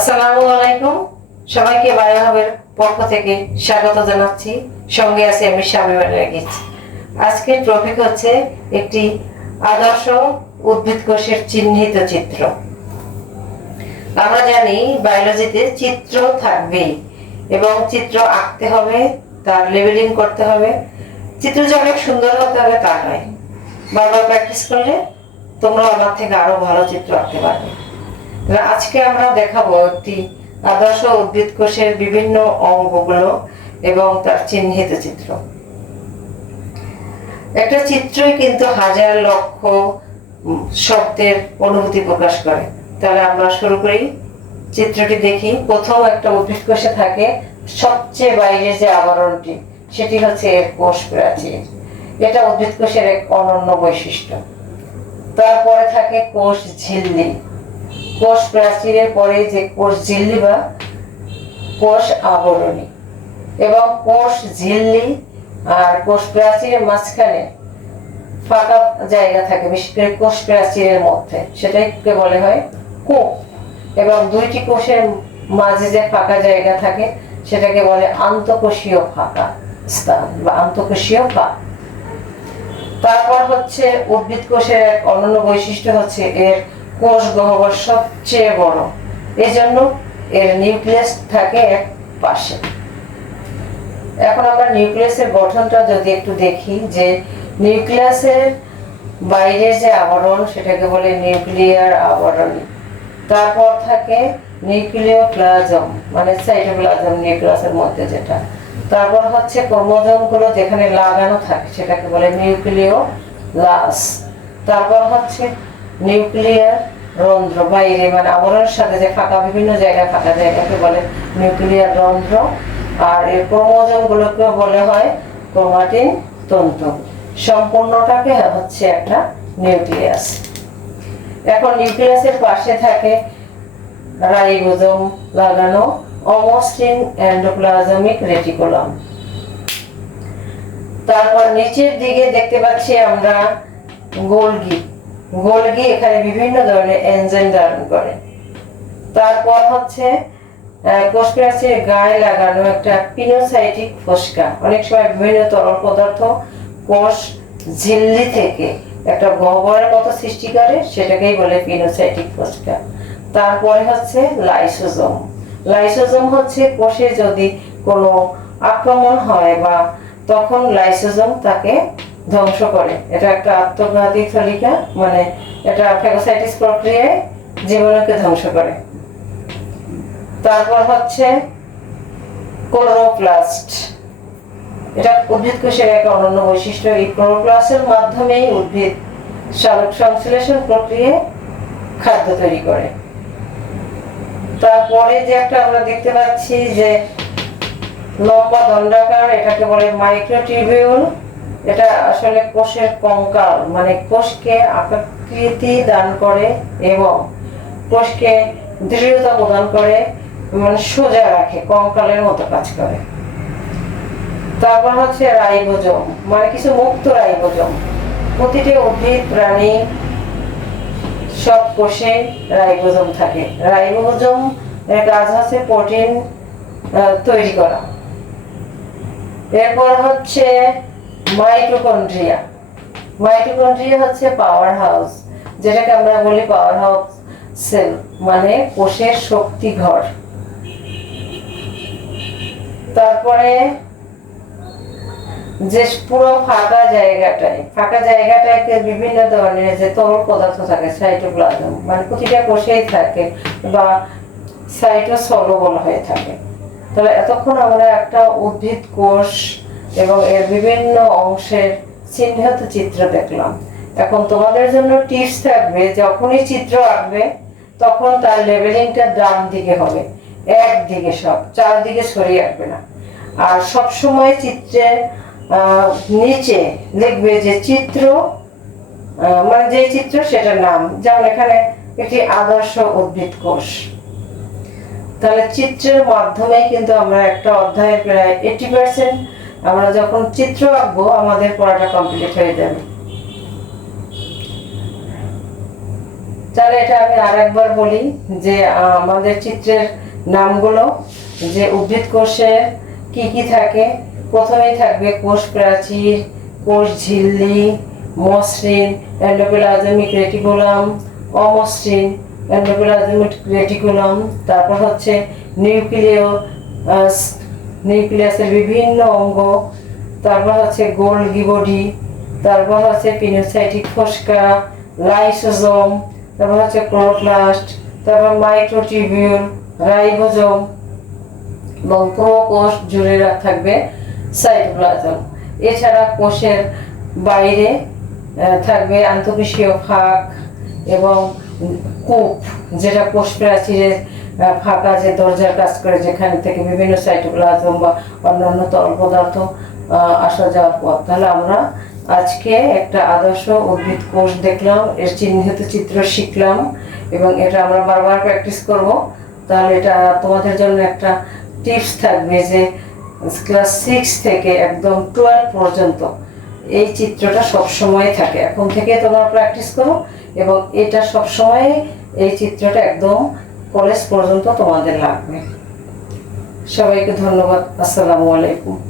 আসসালামু আলাইকুম। সবাইকে বায়োহাবের পক্ষ থেকে স্বাগত জানাচ্ছি। সঙ্গে আছে আমি শামিমা রেগিজ আজকের টপিক হচ্ছে একটি আদর্শ উদ্ভিদ কোষের চিহ্নিত চিত্র। আমরা জানি বায়োলজিতে চিত্র থাকবেই এবং চিত্র আঁকতে হবে, তার লেবেলিং করতে হবে। চিত্র যে অনেক সুন্দর হতে হবে তা নয়। বারবার প্র্যাকটিস করলে তোমরা আমার থেকে আরও ভালো চিত্র আঁকতে পারবে। আজকে আমরা দেখাবো একটি আদর্শ উদ্ভিদ কোষের বিভিন্ন অঙ্গগুলো এবং তার চিহ্নিত চিত্র। একটা চিত্রই কিন্তু হাজার লক্ষ শব্দের অনুভূতি প্রকাশ করে। তাহলে আমরা শুরু করি, চিত্রটি দেখি। প্রথম একটা উদ্ভিদ কোষে থাকে সবচেয়ে বাইরে যে আবরণটি, সেটি হচ্ছে এর কোষ প্রাচীর। এটা উদ্ভিদ কোষের এক অনন্য বৈশিষ্ট্য। তারপরে থাকে কোষ ঝিল্লি। কোষ প্রাচীরের পরে যে কোষ ঝিল্লি বা কোষ আবরণী এবং কোষ ঝিল্লি আর কোষ প্রাচীরের মাঝখানে ফাঁকা জায়গা থাকে, বিশেষ করে কোষ প্রাচীরের মধ্যে। সেটাকে বলে হয়? কূপ এবং দুইটি কোষের মাঝে যে ফাঁকা জায়গা থাকে, সেটাকে বলে আন্তঃকোষীয় ফাঁকা স্থান বা আন্তঃকোষীয় ফাঁক তারপর হচ্ছে উদ্ভিদ কোষের এক অনন্য বৈশিষ্ট্য হচ্ছে এর কোষ গহ্বর সবচেয়ে বড়। এই জন্য এর নিউক্লিয়াস থাকে এক পাশে। এখন আমরা নিউক্লিয়াসের গঠনটা যদি একটু দেখি, যে নিউক্লিয়াসের বাইরের যে আবরণ, সেটাকে বলে নিউক্লিয়ার আবরণ। তারপর থাকে নিউক্লিওপ্লাজম মানে সাইটোপ্লাজম নিউক্লিয়াসের মধ্যে যেটা। তারপর হচ্ছে ক্রোমোজোমগুলো যেখানে লাগানো থাকে, সেটাকে বলে নিউক্লিও লাস তারপর হচ্ছে নিউক্লিয়ার রন্ধ্র বাইরে মানে আবরণের সাথে যে ফাঁকা, বিভিন্ন জায়গায় ফাঁকা জায়গাকে বলে নিউক্লিয়ার রন্ধ্র। আর এই ক্রোমোজোম গুলোকে বলে হয় ক্রোমাটিন তন্তু। সম্পূর্ণটাকে হচ্ছে একটা নিউক্লিয়াস। এখন নিউক্লিয়াসের পাশে থাকে রাইবোজোম লাগানো অমসৃণ এন্ডোপ্লাজমিক রেটিকুলাম। তারপর নিচের দিকে দেখতে পাচ্ছি আমরা গোলগি গোলগি এখানে বিভিন্ন ধরনের এনজাইম ধারণ করে। তারপর হচ্ছে আহ, কোষ প্রাচীর গায়ে লাগানো একটা পিনোসাইটিক ফোসকা। অনেক সময় বিভিন্ন তরল পদার্থ কোষ ঝিল্লি থেকে একটা গহ্বরের মতো সৃষ্টি করে সেটাকেই বলে পিনোসাইটিক ফোসকা। তারপরে হচ্ছে লাইসোজোম। লাইসোজোম হচ্ছে কোষে যদি কোনো আক্রমণ হয় বা তখন লাইসোজোম তাকে ধ্বংস করে। এটা একটা আত্মঘাতী থলিকা মানে এটা ফ্যাগোসাইটিস প্রক্রিয়ায় জীবাণুকে ধ্বংস করে। তারপর হচ্ছে ক্লোরোপ্লাস্ট। এটা উদ্ভিদ কোষের এক অনন্য বৈশিষ্ট্য। এই ক্লোরোপ্লাস্টের মাধ্যমেই উদ্ভিদ সালোক সংশ্লেষণ প্রক্রিয়ায় খাদ্য তৈরি করে। তারপরে যে একটা আমরা দেখতে পাচ্ছি যে লম্বা দণ্ডাকার, এটাকে বলে মাইক্রোটিবিউল। এটা আসলে কোষের কঙ্কাল মানে কোষকে আকৃতি দান করে এবং কোষকে দৃঢ়তা প্রদান করে মানে সোজা রাখে, কঙ্কালের মতো কাজ করে। তারপর হচ্ছে রাইবোজোম মানে কিছু মুক্ত রাইবোজোম। প্রতিটি উদ্ভিদ, প্রাণী, সব কোষে রাইবোজোম থাকে। রাইবোজোম এর কাজ হচ্ছে প্রোটিন তৈরি করা। এরপর হচ্ছে মাইটোকন্ড্রিয়া মাইটোকন্ড্রিয়া হচ্ছে পাওয়ার হাউস যেটাকে আমরা বলি পাওয়ার হাউস সেল মানে কোষের শক্তি ঘর। তারপরে যে পুরো ফাঁকা জায়গাটায়, ফাঁকা জায়গাটাকে বিভিন্ন ধরনের যে তরল পদার্থ থাকে সাইটোপ্লাজম মানে প্রতিটা কোষেই থাকে বা সাইটোসলবল হয়ে থাকে। তাহলে এতক্ষণ আমরা একটা উদ্ভিদ কোষ এবং এর বিভিন্ন অংশের চিহ্নিত চিত্র দেখলাম। এখন তোমাদের জন্য টিপস থাকবে, যখনই চিত্র আঁকবে, তখন তার লেবেলিংটা ডান দিকে হবে একদিকে সব চারদিকে সরিয়ে আঁকবে না। আর সব সময় চিত্রের নিচে লিখবে যে চিত্র মানে যে চিত্র সেটার নাম, যেমন এখানে একটি আদর্শ উদ্ভিদ কোষ। তাহলে চিত্রের মাধ্যমে কিন্তু আমরা একটা অধ্যায়ের প্রায় এইটি পার্সেন্ট আমরা যখন চিত্র আঁকবো, আমাদের পড়াটা কমপ্লিট হয়ে যাবে। তাহলে এটা আমি আর একবার বলি যে আমাদের চিত্রের নামগুলো, যে উদ্ভিদ কোষে কি কি থাকে, প্রথমেই থাকবে কোষ প্রাচীর, কোষ ঝিল্লি, মসৃণ এন্ডোপ্লাজমিক রেটিকুলাম, অমসৃণ এন্ডোপ্লাজমিক রেটিকুলাম, তারপর হচ্ছে নিউক্লিয় নিউক্লিয়াসের বিভিন্ন অঙ্গ, তারপর হচ্ছে গোলগি বডি তারপর হচ্ছে পিনোসাইটিক ফসকা লাইসোজোম তারপর হচ্ছে ক্লোরোপ্লাস্ট তারপর মাইক্রোটিবিউল রাইবোজোম এবং পুরো কোষ জুড়ে থাকবে সাইটোপ্লাজম এছাড়া কোষের বাইরে থাকবে আন্তঃকোষীয় ফাঁক এবং কূপ, যেটা কোষ প্রাচীরের ফাঁকা যে দরজার কাজ করে যেখান থেকে বিভিন্ন সাইটোপ্লাজম বা অন্যান্য তরল পদার্থ আসা যাওয়ার পথ তাহলে আমরা আজকে একটা আদর্শ উদ্ভিদ কোষ দেখলাম, এর চিহ্নিত চিত্র শিখলাম এবং এটা আমরা বারবার প্র্যাকটিস করব। তাহলে এটা তোমাদের জন্য একটা টিপস থাকবে যে ক্লাস সিক্স থেকে একদম টুয়েলভ পর্যন্ত এই চিত্রটা সব সময় থাকে। এখন থেকে তোমরা প্র্যাকটিস করো এবং এটা সব সময় এই চিত্রটা একদম কলেজ পর্যন্ত তোমাদের লাগবে। সবাইকে ধন্যবাদ। আসসালামু আলাইকুম।